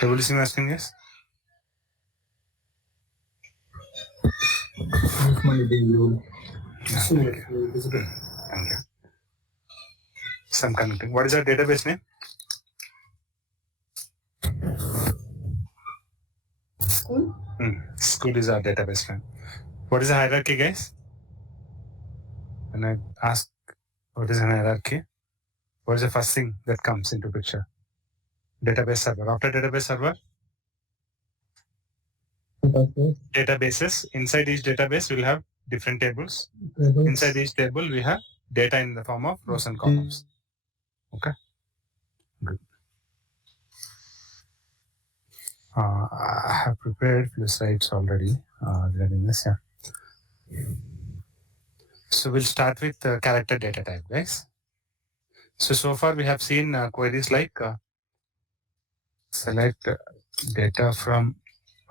Able to see my screen, yes? Thank you. Some connecting. What is our database name? School. School is our database name. What is the hierarchy, guys? When I ask what is an hierarchy, what is the first thing that comes into picture? Database server. After database server, databases. Inside each database, we'll have different tables. Inside each table, we have data in the form of rows and columns. Okay. Good. I have prepared few slides already regarding this. Yeah. So we'll start with character data type, guys. So far we have seen queries like select data from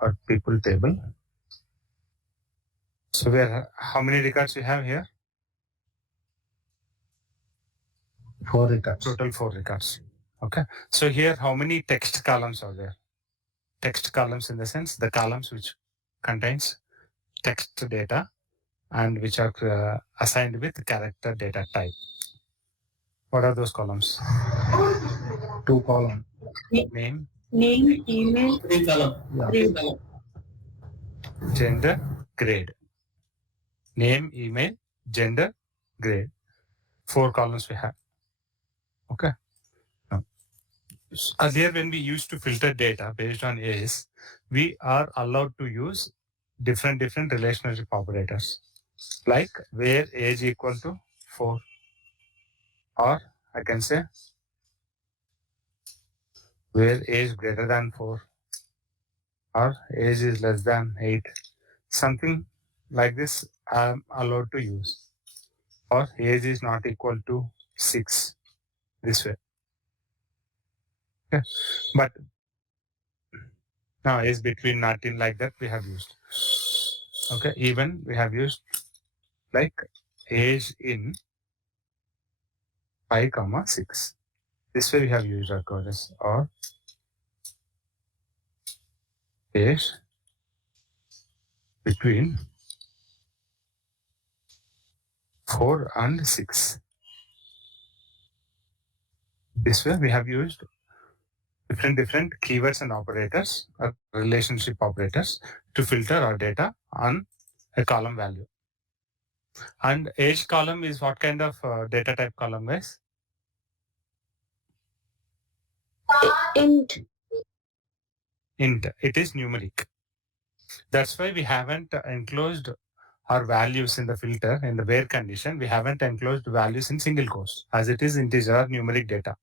our people table. So how many records we have here? 4 records. Total 4 records. Okay. So here, how many text columns are there? Text columns in the sense the columns which contains text data and which are assigned with character data type. What are those columns? 2 columns. Name, email, 3 column. Yeah. 3 column. Gender, grade. Name, email, gender, grade. 4 columns we have. Okay. Now, earlier when we used to filter data based on age, we are allowed to use different relationship operators, like where age equal to 4, or I can say where age greater than 4, or age is less than 8. Something like this I am allowed to use, or age is not equal to 6, this way. Okay. But now age between 19, like that we have used. Okay. Even we have used like age in 5, 6. This way we have used our queries, or age between 4 and 6. This way we have used different keywords and operators, or relationship operators, to filter our data on a column value. And age column is what kind of data type column, guys? int. It is numeric. That's why we haven't enclosed our values in the filter in the where condition. We haven't enclosed values in single quotes, as it is integer or numeric data.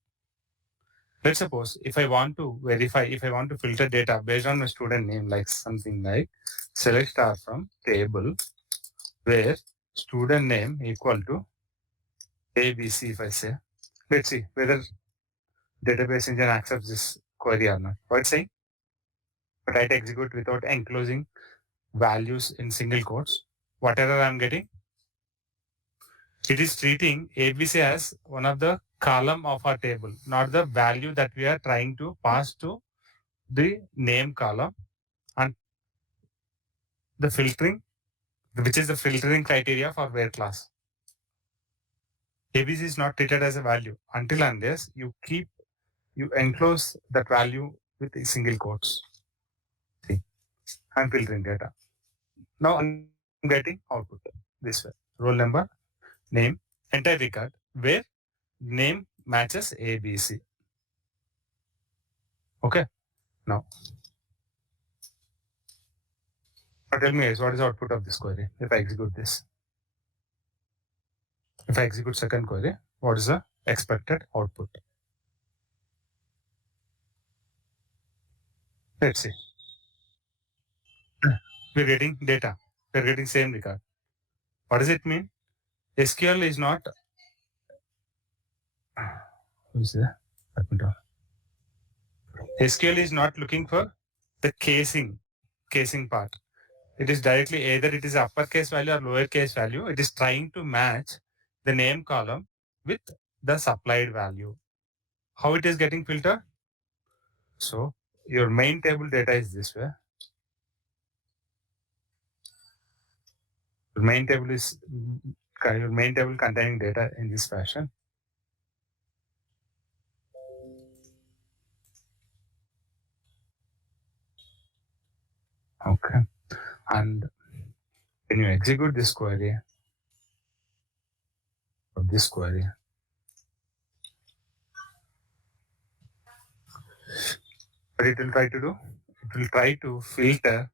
Let's suppose if I want to verify, if I want to filter data based on my student name, like something like select star from table where student name equal to ABC, if I say, let's see whether database engine accepts this query or not. What it's saying? Try to execute without enclosing values in single quotes. Whatever I'm getting, it is treating ABC as one of the column of our table, not the value that we are trying to pass to the name column, and the filtering, which is the filtering criteria for where class. ABC is not treated as a value until unless you enclose that value with single quotes. See, I'm filtering data. Now I'm getting output this way. Roll number, name, entire record where name matches ABC. Okay. Now, tell me guys, what is the output of this query if I execute this? If I execute second query, what is the expected output? Let's see. We're getting data. We're getting same record. What does it mean? SQL is not. Who is there? Let me talk. SQL is not looking for the casing part. It is directly either it is uppercase value or lowercase value. It is trying to match the name column with the supplied value. How it is getting filtered? So your main table data is this way. Your main table containing data in this fashion. Okay. And when you execute this query, what it will try to do? It will try to filter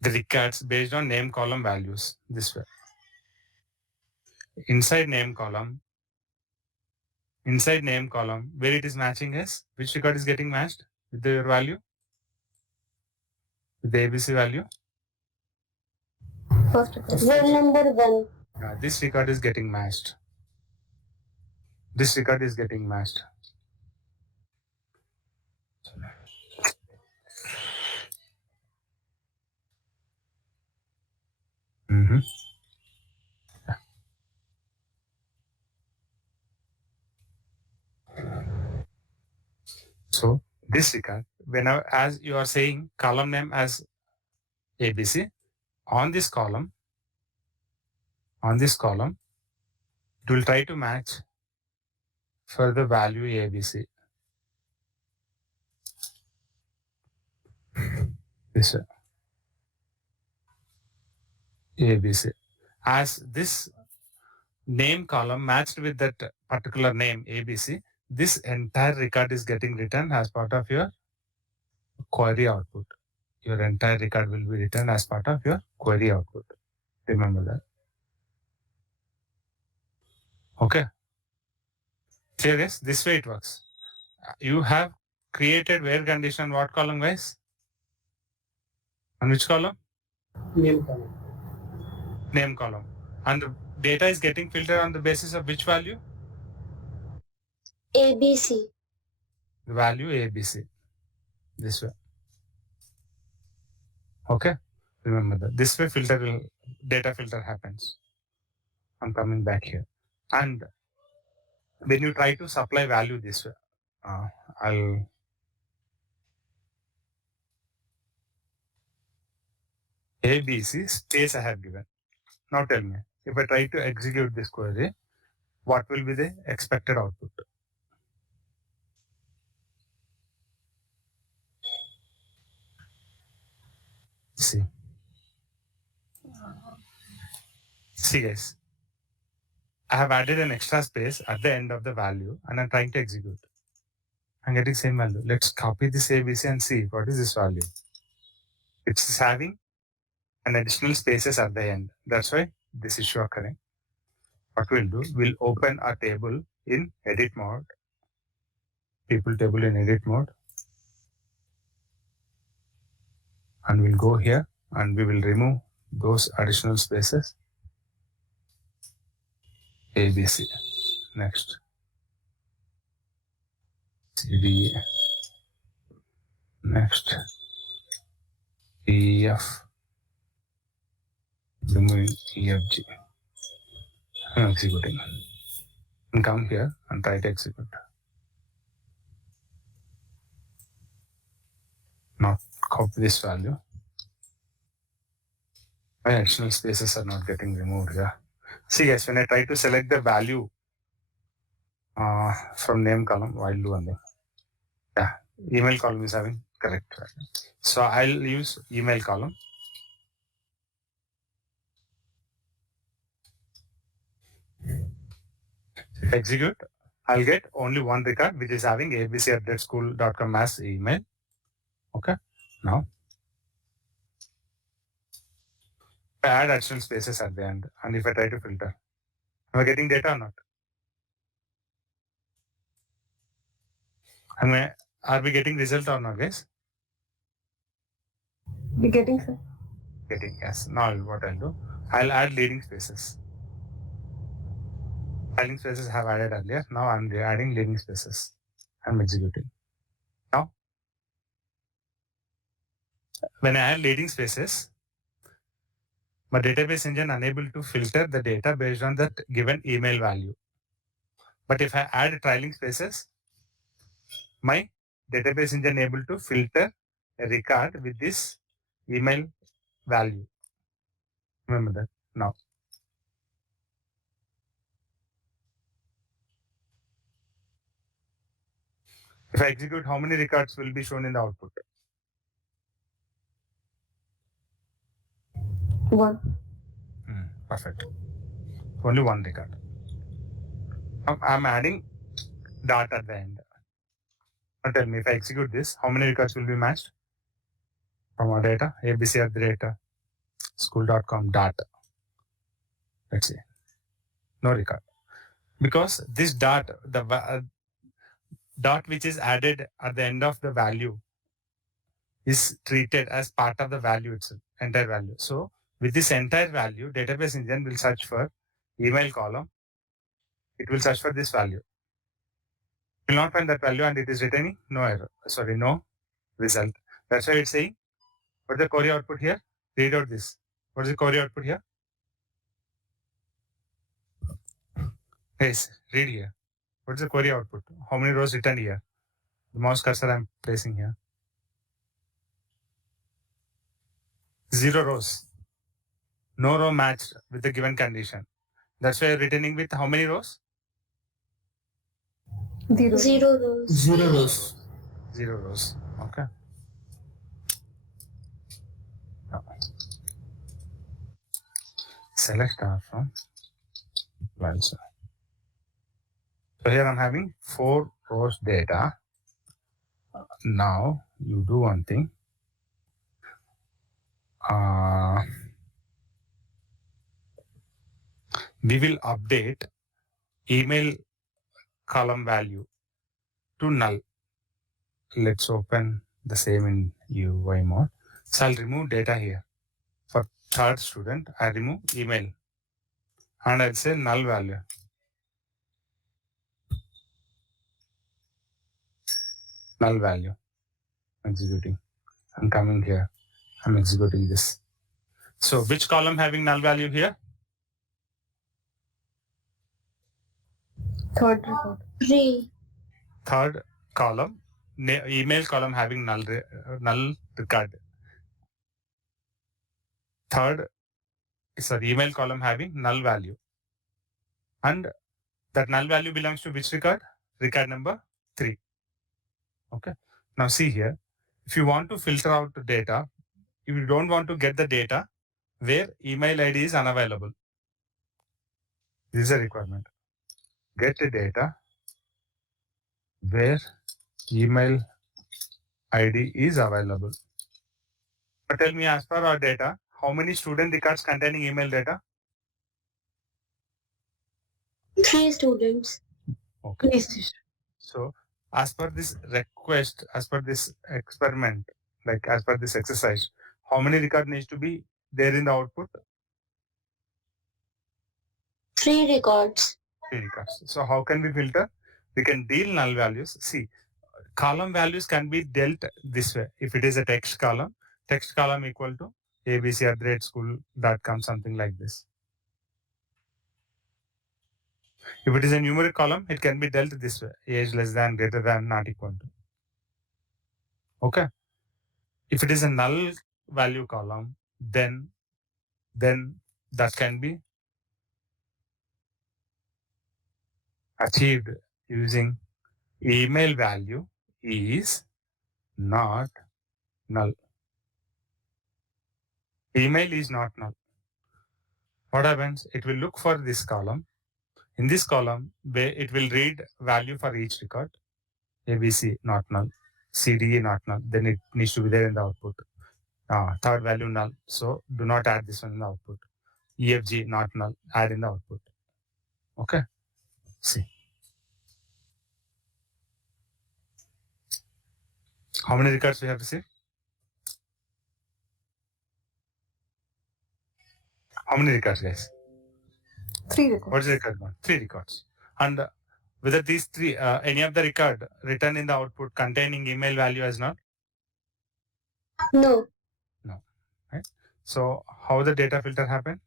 the records based on name column values this way. Inside name column, where it is matching is, which record is getting matched with the value? With the ABC value? First roll number 1. This record is getting matched. This record is getting matched. Mm-hmm. So this record, whenever as you are saying column name as ABC, on this column, it will try to match for the value ABC. This ABC. As this name column matched with that particular name ABC, this entire record is getting written as part of your query output. Your entire record will be written as part of your query output. Remember that. Okay. Clear? Yes, this way it works. You have created where condition what column, guys? On which column? Name column. Name column. And the data is getting filtered on the basis of which value? ABC. The value ABC. This way. Okay. Remember that. This way data filter happens. I'm coming back here. And when you try to supply value this way, ABC space I have given. Now tell me, if I try to execute this query, what will be the expected output? See guys, I have added an extra space at the end of the value and I'm trying to execute. I'm getting same value. Let's copy this ABC and see what is this value. It's having an additional spaces at the end. That's why this issue occurring. What we'll do, we'll open a table in edit mode, people table in edit mode, and we'll go here and we will remove those additional spaces. ABC. Next. CD. Next. EF. Removing EFG. I'm executing. And come here and try to execute. Now copy this value. My additional spaces are not getting removed. Yeah. See guys, when I try to select the value from name column, while do one thing. Yeah, email column is having correct value. So I'll use email column. Execute. I'll get only one record which is having abc@school.com as email. Okay. Now I add additional spaces at the end, and if I try to filter, am I getting data or not? Are we getting result or not, guys? We're getting, sir. Getting, yes. Now what I'll do, I'll add leading spaces. Leading spaces I have added earlier. Now I'm adding leading spaces. I'm executing. Now, when I add leading spaces, my database engine unable to filter the data based on that given email value. But if I add trailing spaces, my database engine able to filter a record with this email value. Remember that now. If I execute, how many records will be shown in the output? 1. Perfect. Only one record. Now I'm adding dot at the end. Now tell me, if I execute this, how many records will be matched from our data? ABC at the data school.com dot. Let's see. No record. Because this dot, the dot which is added at the end of the value is treated as part of the value itself, entire value. So with this entire value, database engine will search for email column. It will search for this value. It will not find that value and it is returning no error. Sorry, no result. That's why it's saying, what's the query output here? Read out this. What is the query output here? Yes, read here. What is the query output? How many rows returned here? The mouse cursor I'm placing here. 0 rows. No row matched with the given condition. That's why you're returning with how many rows? 0. 0 rows. 0 rows. 0 rows. Okay. Now, select star from Wildcard. So here I'm having 4 rows data. Now you do one thing. We will update email column value to null. Let's open the same in UI mode. So I'll remove data here. For third student, I remove email and I'll say null value. Null value. Executing. I'm coming here. I'm executing this. So which column having null value here? Third record. 3. Third column, email column having null record. Third, sorry, email column having null value. And that null value belongs to which record? Record number 3. Okay. Now see here, if you want to filter out the data, if you don't want to get the data where email ID is unavailable. This is a requirement. Get the data where email ID is available. But tell me, as per our data, how many student records containing email data? 3 students. Okay. Yes. So as per this request, as per this experiment, like as per this exercise, how many record needs to be there in the output? 3 records. 3 records. So how can we filter? We can deal null values. See, column values can be dealt this way. If it is a text column equal to abc@school.com, something like this. If it is a numeric column, it can be dealt this way: age less than, greater than, not equal to. Okay. If it is a null value column, then that can be achieved using email value is not null. Email is not null. What happens? It will look for this column. In this column, it will read value for each record. ABC not null, CDE not null. Then it needs to be there in the output. Third value null. So do not add this one in the output. EFG not null. Add in the output. Okay. See. How many records we have received? How many records, guys? 3 records. What is the record one? 3 records. And whether these 3, any of the record written in the output containing email value as not? No. No. Right? So how the data filter happen?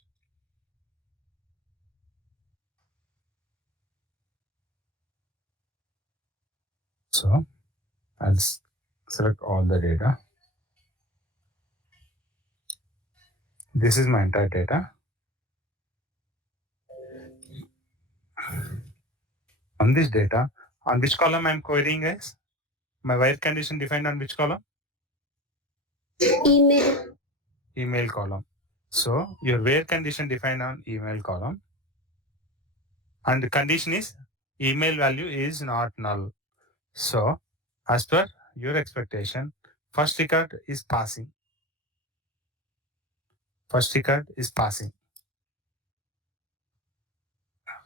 So I'll select all the data. This is my entire data. On this data, on which column I'm querying, guys? My where condition defined on which column? Email. Email column. So your where condition defined on email column, and the condition is email value is not null. So as per your expectation, first record is passing. First record is passing.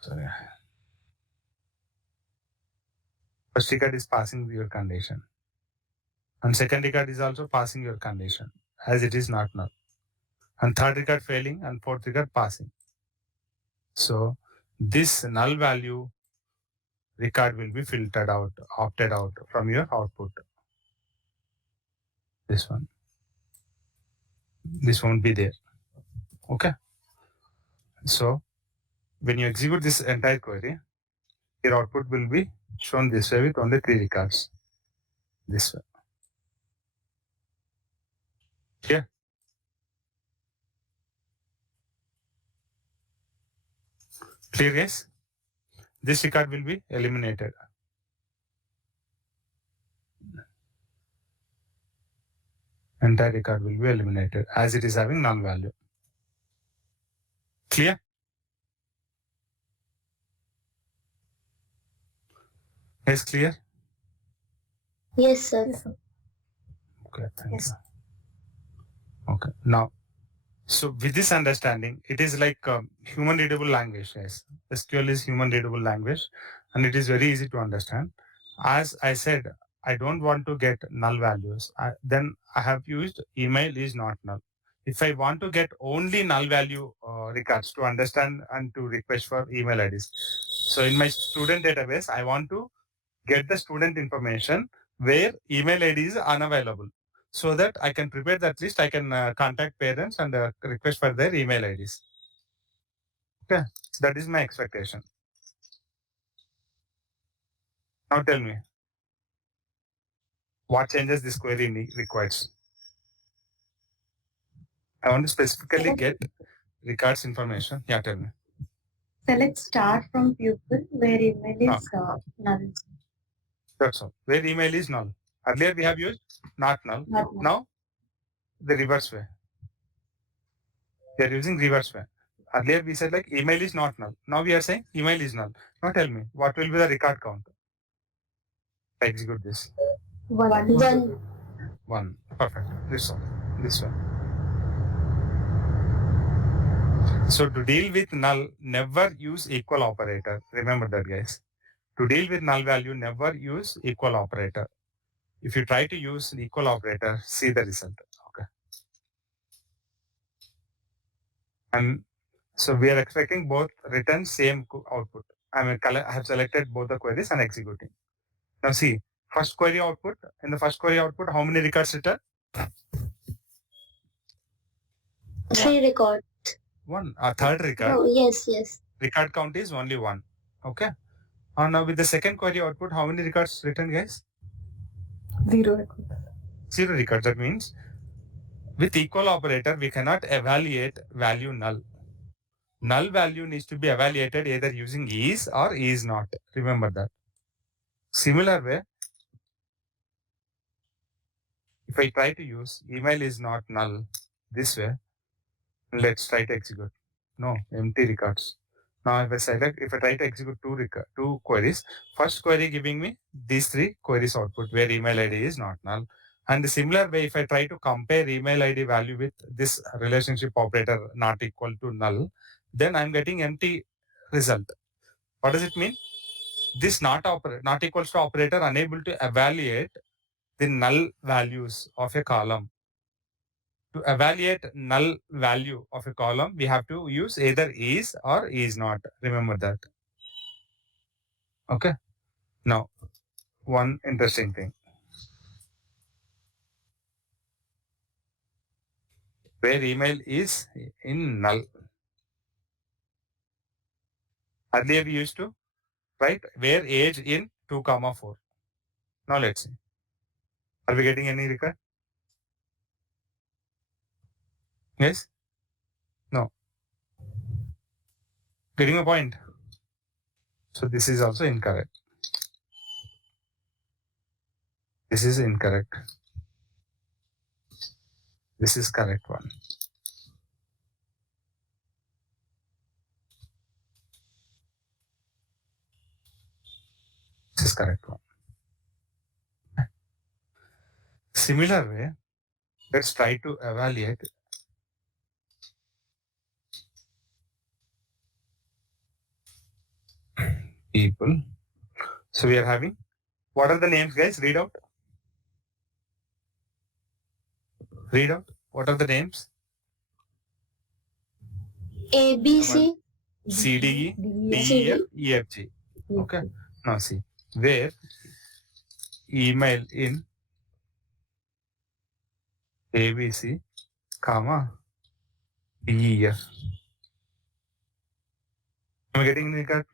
Sorry. First record is passing your condition. And second record is also passing your condition as it is not null. And third record failing and fourth record passing. So this null value record will be filtered out, opted out from your output. This one. This won't be there. Okay. So when you execute this entire query, your output will be shown this way with only 3 records. This way. Here. Clear, guys? This record will be eliminated. Entire record will be eliminated as it is having null value. Clear? Is clear? Yes, sir. Yes, sir. Okay, thank Yes. you. Okay, now, so with this understanding, it is like human readable language. Yes, SQL is human readable language, and it is very easy to understand. As I said, I don't want to get null values. Then I have used email is not null. If I want to get only null value records to understand and to request for email IDs. So in my student database, I want to get the student information where email ID is unavailable, so that I can prepare that list. I can contact parents and request for their email IDs. Okay, that is my expectation. Now tell me, what changes this query requires? I want to specifically get records information. Yeah, tell me. Select star from pupil where email is null. That's all. Where email is null. Earlier we have used not null. Not null. Now the reverse way. We are using reverse way. Earlier we said like email is not null. Now we are saying email is null. Now tell me, what will be the record count? Execute this. One. One. Perfect. This one. This one. So to deal with null, never use equal operator. Remember that, guys. To deal with null value, never use equal operator. If you try to use an equal operator, see the result. Okay. And so we are expecting both return same output. I have selected both the queries and executing. Now see, first query output. In the first query output, how many records return? 3 records. One. Third record. No, yes. Record count is only 1. Okay. Now with the second query output, how many records return, guys? 0 record. 0 records. That means with equal operator, we cannot evaluate value null. Null value needs to be evaluated either using is or is not. Remember that. Similar way, if I try to use email is not null this way, let's try to execute. No, empty records. Now if I try to execute two queries, first query giving me these 3 queries output where email ID is not null. And the similar way, if I try to compare email ID value with this relationship operator not equal to null, then I'm getting empty result. What does it mean? This not equals to operator unable to evaluate the null values of a column. To evaluate null value of a column, we have to use either is or is not. Remember that. Okay. Now, one interesting thing. Where email is in null. Earlier we used to write where age in 2, 4. Now let's see. Are we getting any record? Yes? No. Getting a point? So this is also incorrect. This is incorrect. This is correct one. This is correct one. Similar way, let's try to evaluate people. So we are having, what are the names, guys? Read out. Read out. What are the names? A, B, C, C, D, E, D, C, E, F, D. E, F, G. Okay. Now see, where email in A, B, C, comma, D, E, F. Am I getting any record?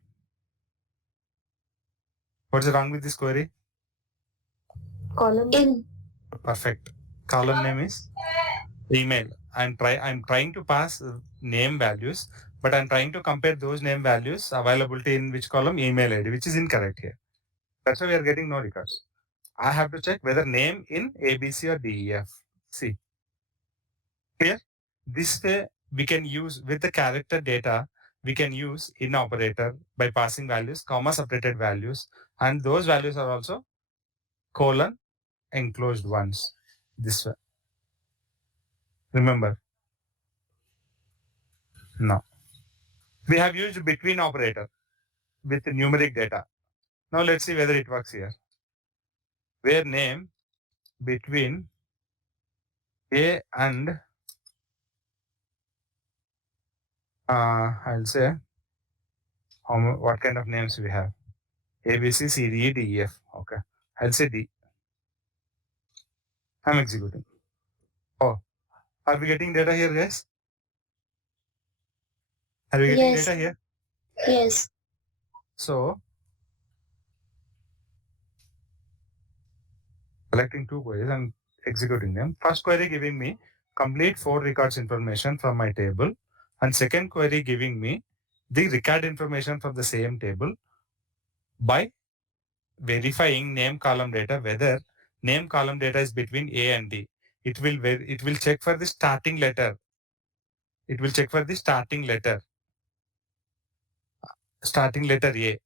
What's wrong with this query? Column in. Perfect. Column name is email. I'm trying to pass name values, but I'm trying to compare those name values availability in which column? Email ID, which is incorrect here. That's why we are getting no records. I have to check whether name in ABC or DEF. See, here, this way we can use with the character data, we can use in operator by passing values, comma separated values, and those values are also colon enclosed ones. This way. Remember? No. We have used between operator with numeric data. Now let's see whether it works here. Where name between A and I'll say what kind of names we have. A, B, C, C, D, E, D, E, F. Okay. I'll say D. I'm executing. Oh, are we getting data here, guys? Are we getting Yes. data here? Yes. So, selecting two queries and executing them. First query giving me complete 4 records information from my table, and second query giving me the record information from the same table by verifying name column data, whether name column data is between A and D. It will check for the starting letter. It will check for the starting letter. Starting letter A.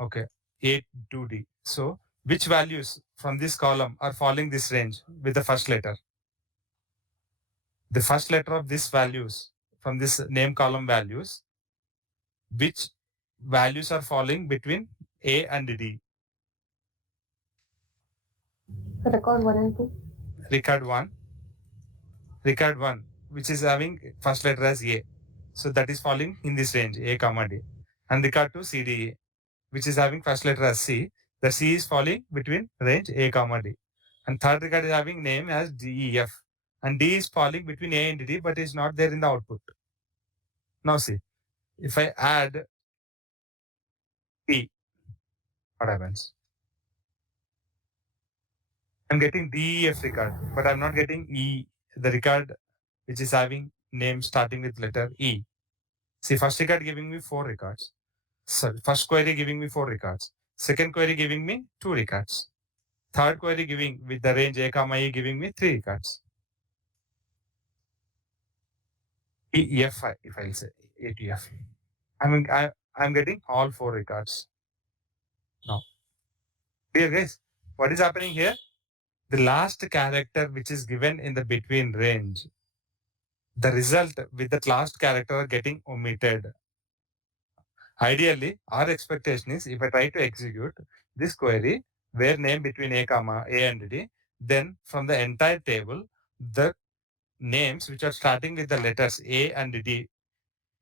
Okay. A to D. So which values from this column are following this range with the first letter? The first letter of this values from this name column values, which values are falling between A and D? Record 1 and 2. Record 1, which is having first letter as A. So that is falling in this range, A comma D. And record 2, C, D, E, which is having first letter as C. The C is falling between range A comma D. And third record is having name as D, E, F. And D is falling between A and D, but is not there in the output. Now see, if I add D, what happens? I'm getting DEF record, but I'm not getting E, the record which is having name starting with letter E. See, first record giving me 4 records. Sorry, first query giving me 4 records. Second query giving me 2 records. Third query giving with the range A comma E giving me 3 records. EF, if I'll say ATF. I'm getting all 4 records. Now, here guys, what is happening here? The last character which is given in the between range, the result with that last character are getting omitted. Ideally, our expectation is if I try to execute this query where name between A comma A and D, then from the entire table, the names which are starting with the letters A and D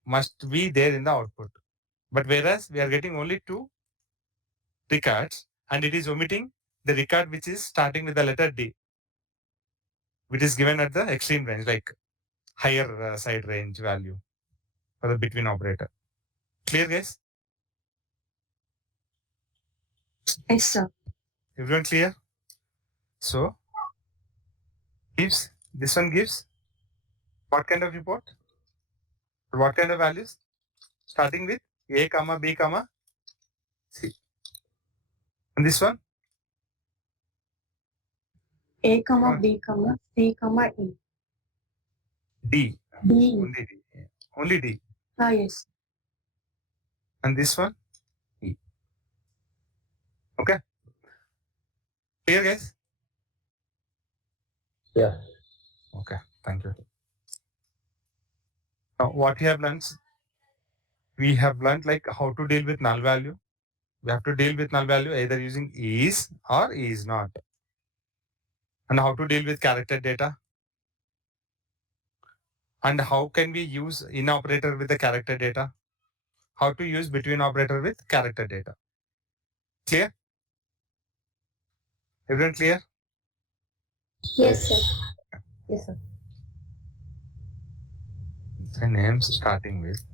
must be there in the output. But whereas we are getting only 2 records and it is omitting the record which is starting with the letter D, which is given at the extreme range, like higher side range value for the between operator. Clear, guys? Yes, sir. Everyone clear? So gives, this one gives what kind of report? What kind of values? Starting with A, comma, B, comma, C. And this one? A, comma, B, comma, C, comma, E. D. D. Only D. Only D. Ah, yes. And this one? E. Okay. Clear, guys? Yeah. Okay. Thank you. Now, what we have learned? We have learned like how to deal with null value. We have to deal with null value either using is or is not. And how to deal with character data. And how can we use in operator with the character data? How to use between operator with character data. Clear? Everyone clear? Yes, sir. Yes, sir. The names starting with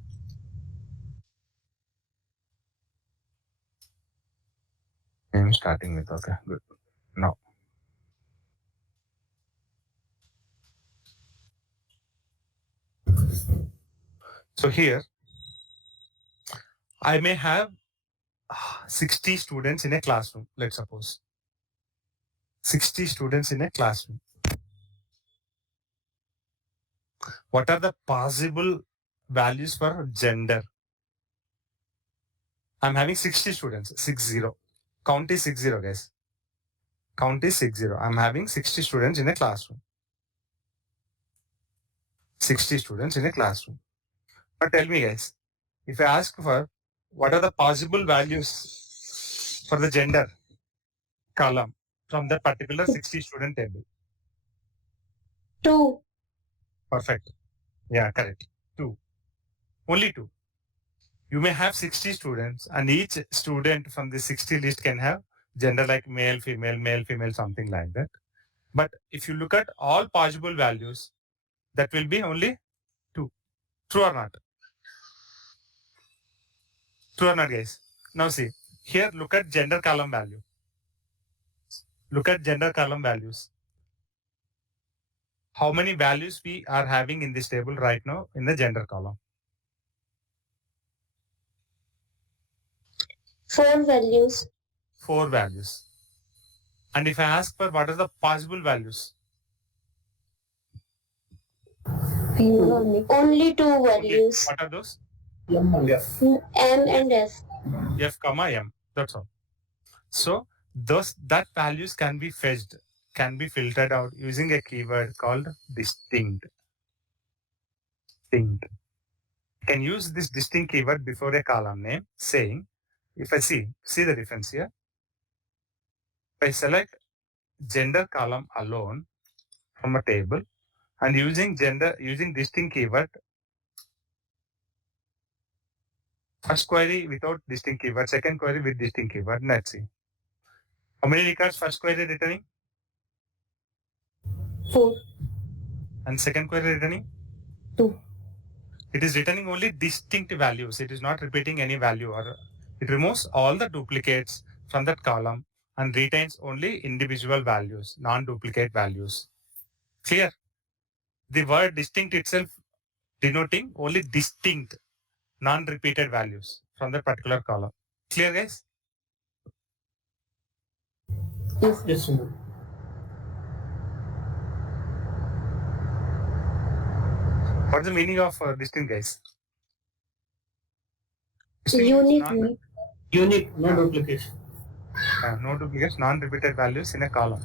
okay, good. Now so here I may have 60 students in a classroom, let's suppose. 60 students in a classroom. What are the possible values for gender? I'm having 60 students, 60. Count is 60, guys. Count is 60. I'm having 60 students in a classroom. 60 students in a classroom. But tell me, guys, if I ask for what are the possible values for the gender column from that particular 60 student table? 2. Perfect. Yeah, correct. 2. Only 2. You may have 60 students and each student from the 60 list can have gender like male, female, something like that. But if you look at all possible values, that will be only 2. True or not? True or not, guys? Now see, here look at gender column value. Look at gender column values. How many values we are having in this table right now in the gender column? 4 values. 4 values. And if I ask for what are the possible values? Only 2 values. What are those? M and F. M and F. F comma M. That's all. So that values can be fetched, can be filtered out using a keyword called distinct. Distinct. Can use this distinct keyword before a column name saying, if I see the difference here. If I select gender column alone from a table and using distinct keyword, first query without distinct keyword, second query with distinct keyword, let's see. How many records first query returning? 4. And second query returning? 2. It is returning only distinct values. It is not repeating any value, or it removes all the duplicates from that column and retains only individual values, non-duplicate values. Clear? The word distinct itself denoting only distinct, non-repeated values from that particular column. Clear, guys? Yes, sir. What's the meaning of distinct, guys? Distinct Unique. Unique, no duplication. no duplicates, non-repeated values in a column.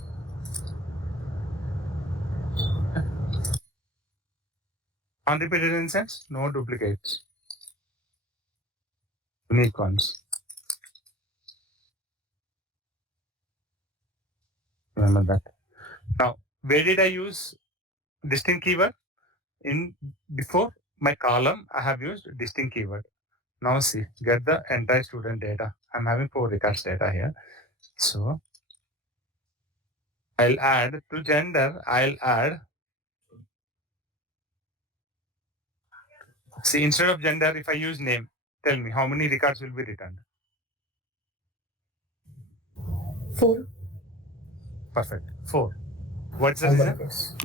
Non-repeated in sense, no duplicates. Unique ones. Remember that. Now, where did I use distinct keyword? In before my column, I have used distinct keyword. Now see, get the entire student data. I'm having 4 records data here. So I'll add to gender, see, instead of gender, if I use name, tell me how many records will be returned? 4. Perfect. 4. What's the All the reason? records.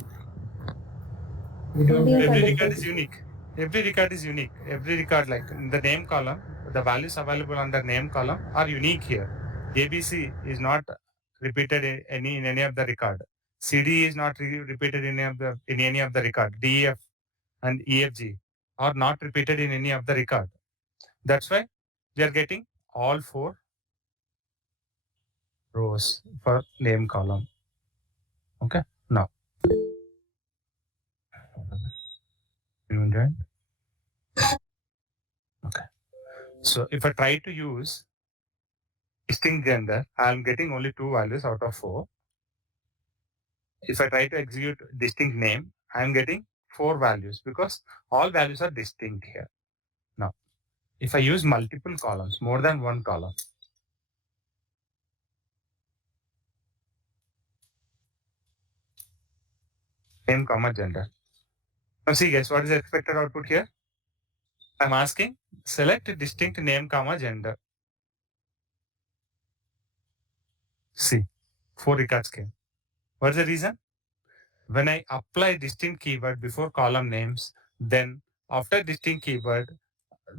We don't Maybe have Every Every record record. is unique. Every record is unique. Every record, like in the name column, the values available under name column are unique here. ABC is not repeated in any of the record. CD is not repeated in any of the record. DEF and EFG are not repeated in any of the record. That's why we are getting all 4 rows for name column. Okay. Now, anyone join? Okay. So if I try to use distinct gender, I'm getting only 2 values out of 4. If I try to execute distinct name, I'm getting 4 values because all values are distinct here. Now, if I use multiple columns, more than one column, name, comma, gender. Now see guys, what is the expected output here? I'm asking select a distinct name, comma, gender. See, 4 records came. What's the reason? When I apply distinct keyword before column names, then after distinct keyword,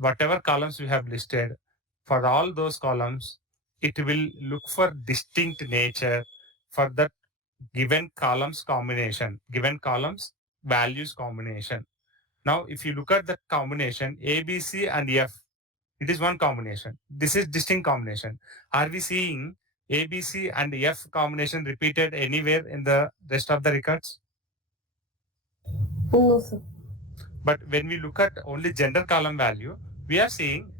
whatever columns we have listed, for all those columns, it will look for distinct nature for that given columns combination, given columns values combination. Now, if you look at the combination A, B, C and F, it is one combination. This is distinct combination. Are we seeing A, B, C and F combination repeated anywhere in the rest of the records? No, sir. But when we look at only gender column value, we are seeing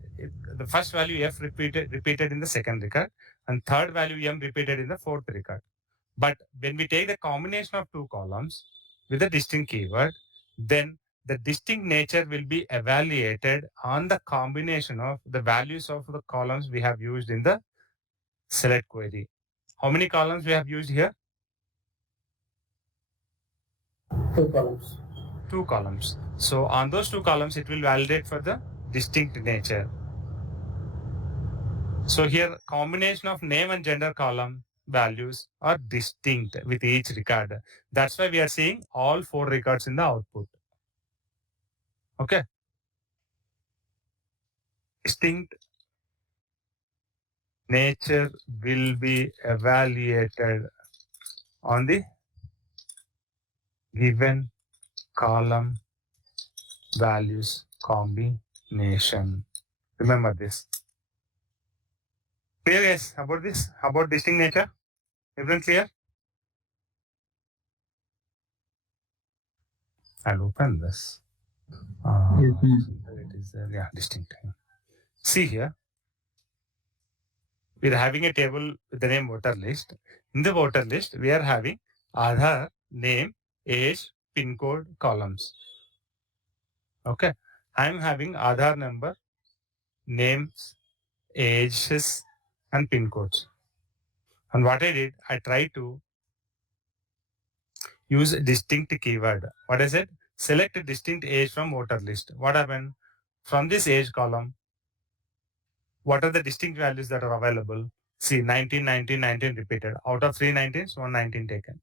the first value F repeated in the second record and third value M repeated in the fourth record. But when we take the combination of 2 columns with a distinct keyword, then the distinct nature will be evaluated on the combination of the values of the columns we have used in the select query. How many columns we have used here? 2 columns. 2 columns. So on those 2 columns, it will validate for the distinct nature. So here combination of name and gender column values are distinct with each record. That's why we are seeing all 4 records in the output. Okay. Distinct nature will be evaluated on the given column values combination. Remember this. Clear guys about this? About distinct nature? Everyone clear? I'll open this. It is yeah, distinct. See here, we're having a table with the name voter list. In the voter list, we are having Aadhaar, name, age, pin code, columns. Okay. I'm having Aadhaar number, names, ages, and pin codes. And what I did, I tried to use a distinct keyword. What is it? Select a distinct age from voter list. What happened? From this age column, what are the distinct values that are available? See, 19, 19, 19 repeated. Out of 3 19s, 119 taken.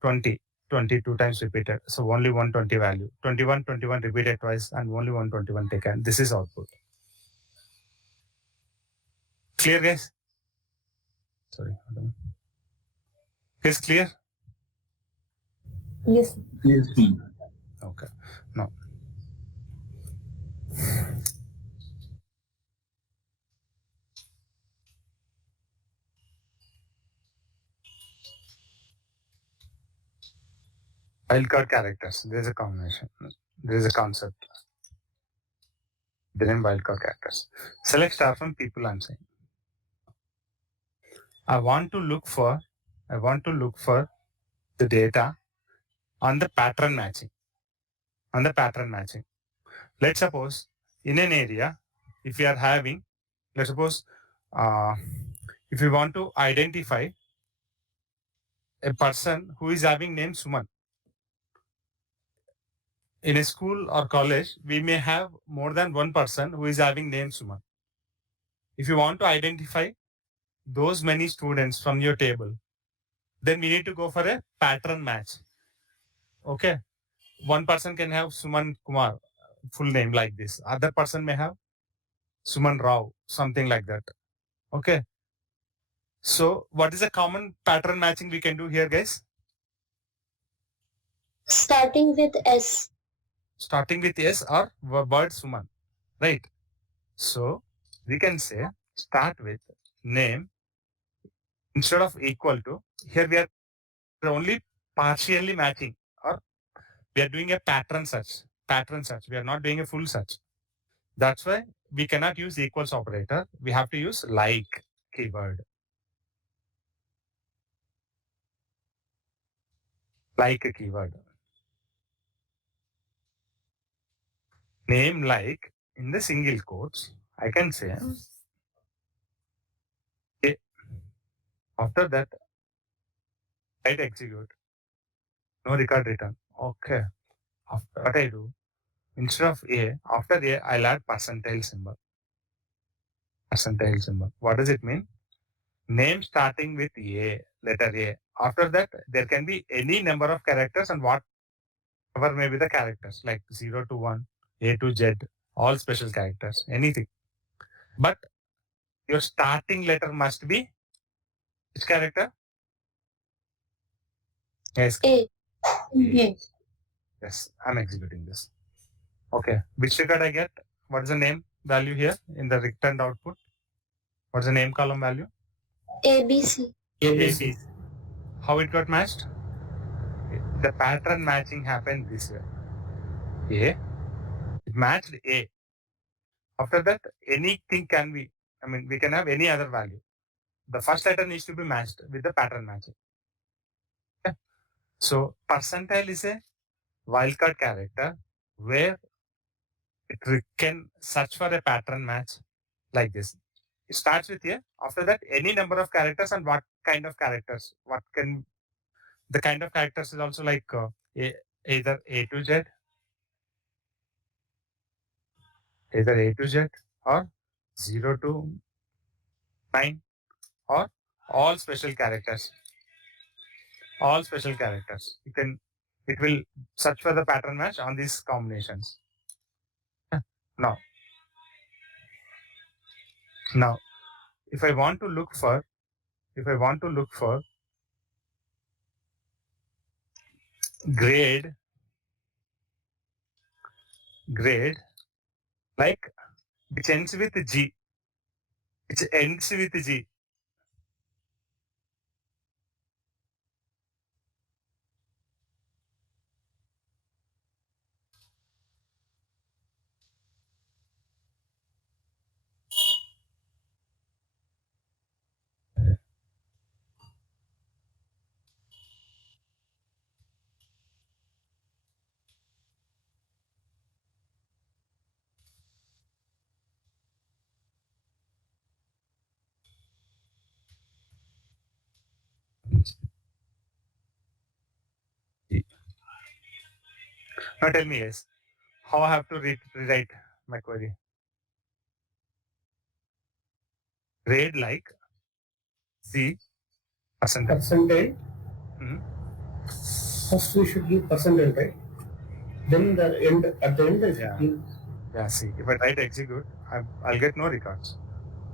20, 22 times repeated. So only 120 value. 21, 21 repeated twice and only 121 taken. This is output. Clear, guys? Sorry. Is clear? Yes. Yes. Okay. Now, wildcard characters. There is a combination. There is a concept. The name wildcard characters. Select star from people I'm saying. I want to look for the data on the pattern matching. Let's suppose in an area, if you are having, let's suppose, if you want to identify a person who is having name Suman. In a school or college, we may have more than one person who is having name Suman. If you want to identify those many students from your table, then we need to go for a pattern match. Okay. One person can have Suman Kumar, full name like this. Other person may have Suman Rao, something like that. Okay. So what is a common pattern matching we can do here, guys? Starting with S. Starting with S or word Suman, right? So we can say start with name instead of equal to. Here we are only partially matching, or we are doing a pattern search. Pattern search. We are not doing a full search. That's why we cannot use equals operator. We have to use like keyword. Like a keyword. Name like in the single quotes, I can say A. After that, write execute. No record return. Okay. After what I do, instead of A, after A, I'll add percentile symbol. Percentile symbol. What does it mean? Name starting with A, letter A. After that, there can be any number of characters and whatever may be the characters, like 0 to 1, A to Z, all special characters, anything. But your starting letter must be which character? Yes. A. Yes. Yes, I'm executing this. Okay. Which record I get? What is the name value here in the returned output? What's the name column value? ABC. ABC. How it got matched? The pattern matching happened this way. A. It matched A. After that, anything can be, we can have any other value. The first letter needs to be matched with the pattern matching. Okay. So percentile is a wildcard character where it can search for a pattern match like this. It starts with A. After that, any number of characters and what kind of characters. The kind of characters is also like either A to Z, or 0 to 9, or all special characters. All special characters. It will search for the pattern match on these combinations. Now, if I want to look for grade like which ends with G. It ends with G. Now tell me, yes, how I have to rewrite my query? Grade like Z percentile. Percentile. Mhm. First we should give percentile, right? Then the end at the end I should Yeah. give. Yeah, see, if I try to execute, I'll get no records.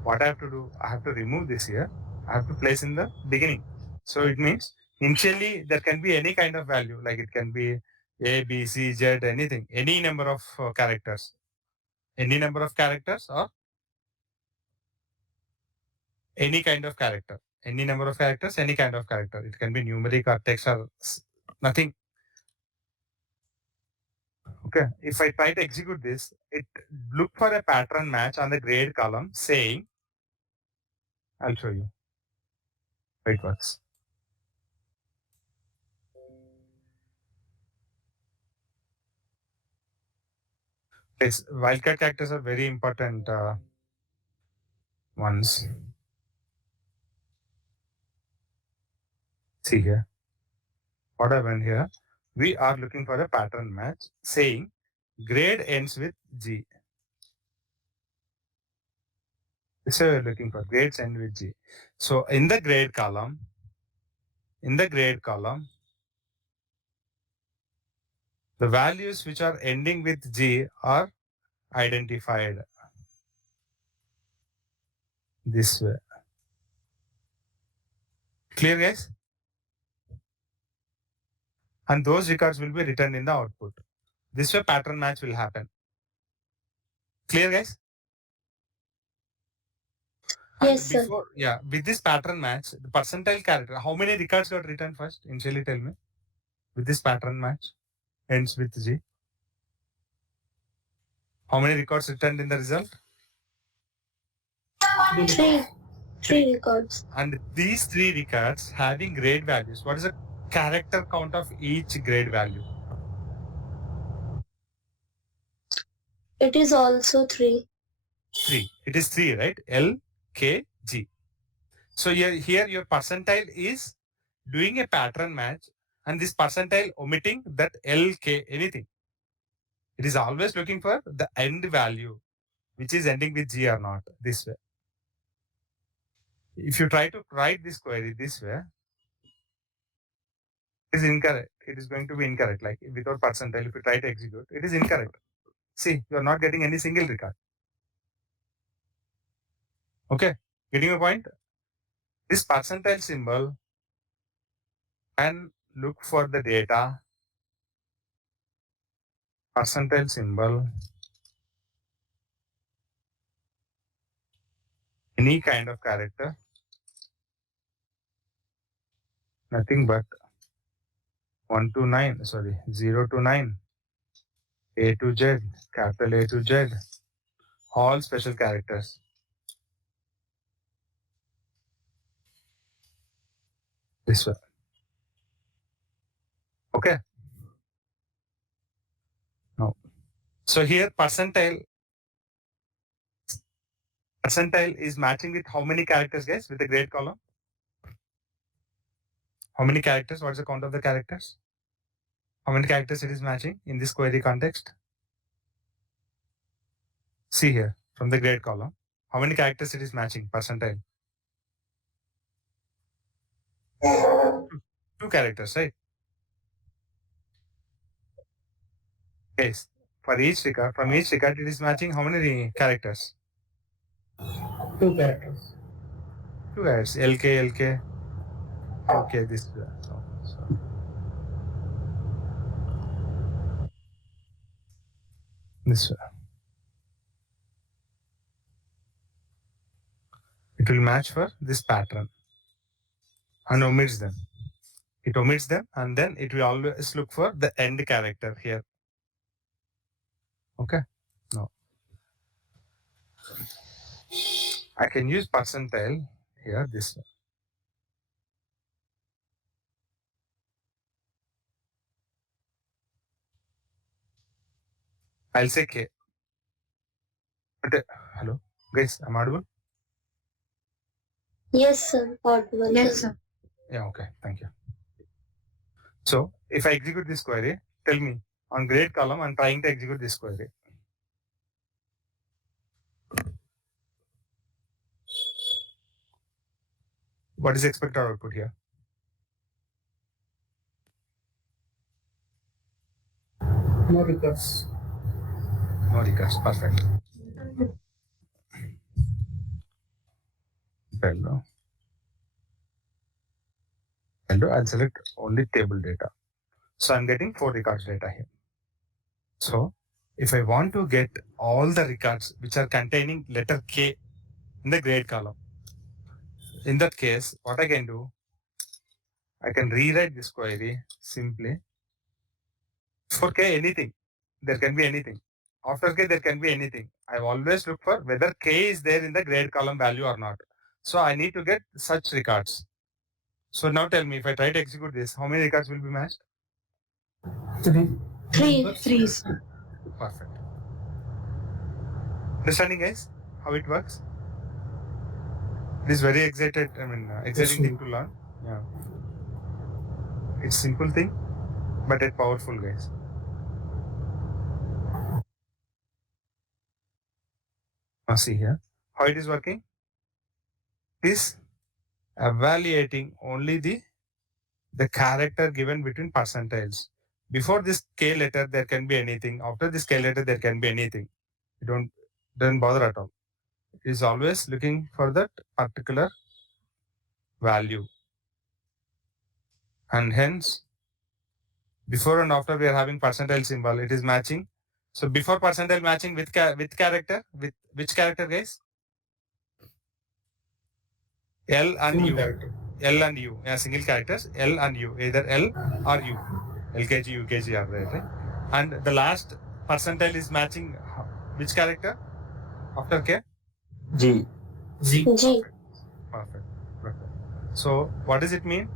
What I have to do, I have to remove this here. I have to place in the beginning. So it means initially there can be any kind of value, like it can be A, B, C, Z, anything, any number of characters. Any number of characters or any kind of character. Any number of characters, any kind of character. It can be numeric or text or nothing. Okay. If I try to execute this, it look for a pattern match on the grade column saying, I'll show you how it works. Yes, wildcard characters are very important ones. See here. What happened here? We are looking for a pattern match saying grade ends with G. This is what we're looking for. Grades end with G. So in the grade column, in the grade column, the values which are ending with G are identified this way. Clear, guys? And those records will be written in the output. This way pattern match will happen. Clear, guys? And Yes, sir. before, yeah, with this pattern match, the percentile character, how many records got written first? Initially, tell me. With this pattern match, ends with G. How many records returned in the result? Three records. And these 3 records having grade values. What is the character count of each grade value? It is also 3. 3. It is 3, right? L, K, G. So here your percentile is doing a pattern match and this percentile omitting that L, K, anything. It is always looking for the end value, which is ending with G or not, this way. If you try to write this query this way, it is incorrect. It is going to be incorrect. Like without percentile, if you try to execute, it is incorrect. See, you are not getting any single record. Okay, getting your point? This percentile symbol can look for the data. Percentile symbol, any kind of character, nothing but 1 to 9, sorry, 0 to 9, A to Z, capital A to Z, all special characters. This way. Okay. Now, so here percentile is matching with how many characters, guys, with the grade column? How many characters? What is the count of the characters? How many characters it is matching in this query context? See here from the grade column. How many characters it is matching percentile? 2 characters, right? Yes. For each record, from each record, it is matching how many characters? 2 characters. 2 characters. LK, LK. Okay, this. So. This way. It will match for this pattern and omits them. It omits them and then it will always look for the end character here. Okay. Now, I can use percentile here this way. I'll say K. But, hello, guys, I'm audible? Yes, sir. Audible. Yes, sir. Yeah, okay, thank you. So if I execute this query, tell me on grade column, I'm trying to execute this query. What is the expected output here? No records. No records, perfect. Hello. I'll select only table data. So I'm getting 4 records data here. So if I want to get all the records which are containing letter K in the grade column, in that case, what I can do, I can rewrite this query simply. For K, anything. There can be anything. After K, there can be anything. I always look for whether K is there in the grade column value or not. So I need to get such records. So now tell me, if I try to execute this, how many records will be matched? 3. 3. Perfect. Understanding, guys, how it works? It is very exciting thing to learn. Yeah. It's simple thing, but it's powerful, guys. Now see here, how it is working? It is evaluating only the the character given between percentiles. Before this K letter, there can be anything. After this K letter, there can be anything. You don't bother at all. It is always looking for that particular value. And hence, before and after we are having percentile symbol, it is matching. So before percentile matching with character, with which character, guys? L and Single U. character. L and U. Yeah, single characters, L and U. Either L or U. LKG, UKG are there, right? And the last percentile is matching which character? After K? G. G. G. Perfect. So what does it mean?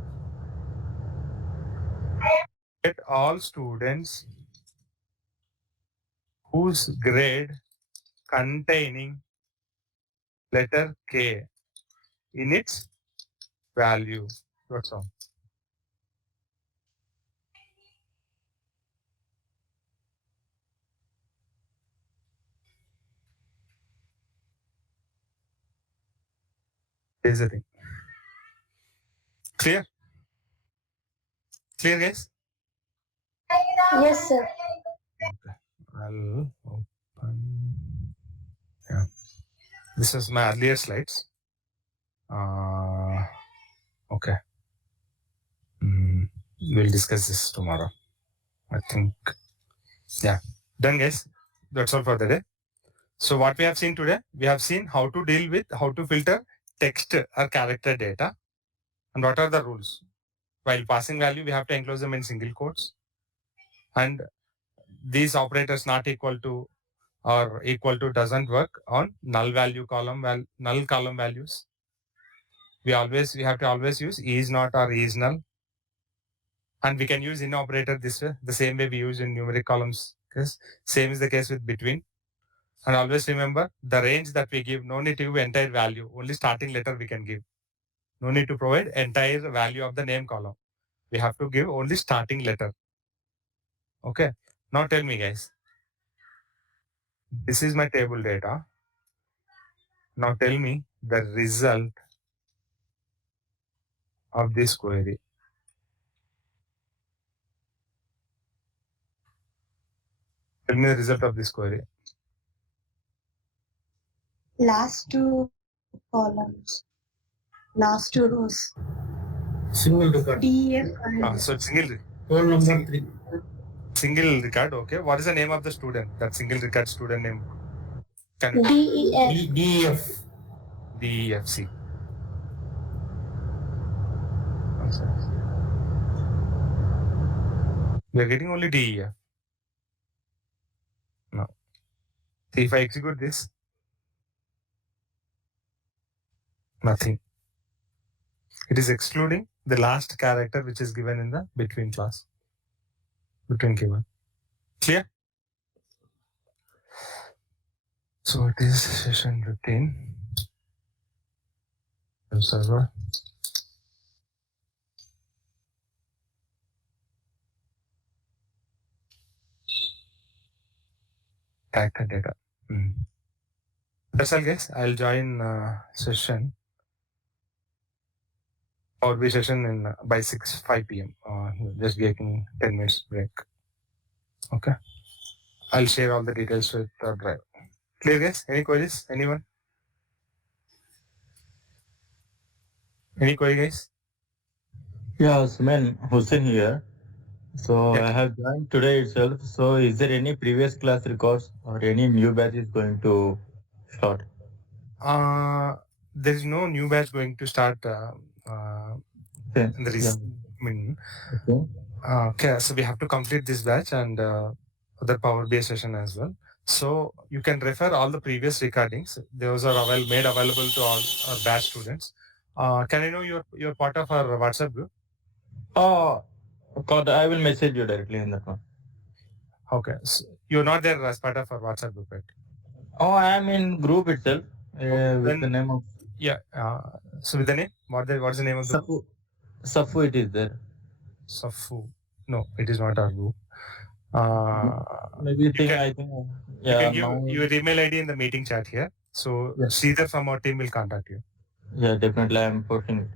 Get all students whose grade containing letter K in its value. That's all. Is the thing. Clear? Clear, guys? Yes, sir. Okay. I'll open. Yeah. This is my earlier slides. Okay. We'll discuss this tomorrow. I think. Yeah. Done, guys. That's all for the day. So what we have seen today, we have seen how to deal with, how to filter text or character data and what are the rules. While passing value, we have to enclose them in single quotes. And these operators not equal to or equal to doesn't work on null column values. We have to always use is not or is null. And we can use in operator this way, the same way we use in numeric columns. Because same is the case with between. And always remember the range that we give, no need to give entire value, only starting letter we can give. No need to provide entire value of the name column. We have to give only starting letter. Okay. Now tell me, guys. This is my table data. Now tell me the result of this query. Tell me the result of this query. Last two columns, last two rows. Single record. DEF and So single Roll number 3. single record. Okay. What is the name of the student? That single record student name. Can DEF. DEF. DEFC. We are getting only DEF. No. See, if I execute this, nothing. It is excluding the last character which is given in the between class. Between keyword. Clear? So it is session 15. Server. Character data. That's all, guys. I'll join session. Or be session in by 5 p.m. Just getting 10 minutes break. Okay. I'll share all the details with driver. Clear, guys? Any queries? Anyone? Any query, guys? Yeah, Suman Hussein here. So Yeah. I have joined today itself. So is there any previous class records or any new batch is going to start? There is no new batch going to start. Okay. There is. Okay. Okay, so we have to complete this batch and other Power BI session as well. So you can refer all the previous recordings. Those are made available to all our batch students. Can I know you're part of our WhatsApp group? Oh, God, I will message you directly in that one. Okay, so you're not there as part of our WhatsApp group, right? Oh, I am in group itself with the name of Yeah. So with the name, what's the name of the group? Safu. It is there. Safu. No, it is not our group. Maybe You can, I think you can give your email ID in the meeting chat here. So Yes. Sridhar from our team will contact you. Yeah, definitely I am posting it.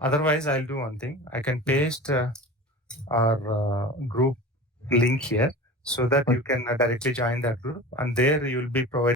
Otherwise, I'll do one thing. I can paste our group link here so that you can directly join that group, and there you will be provided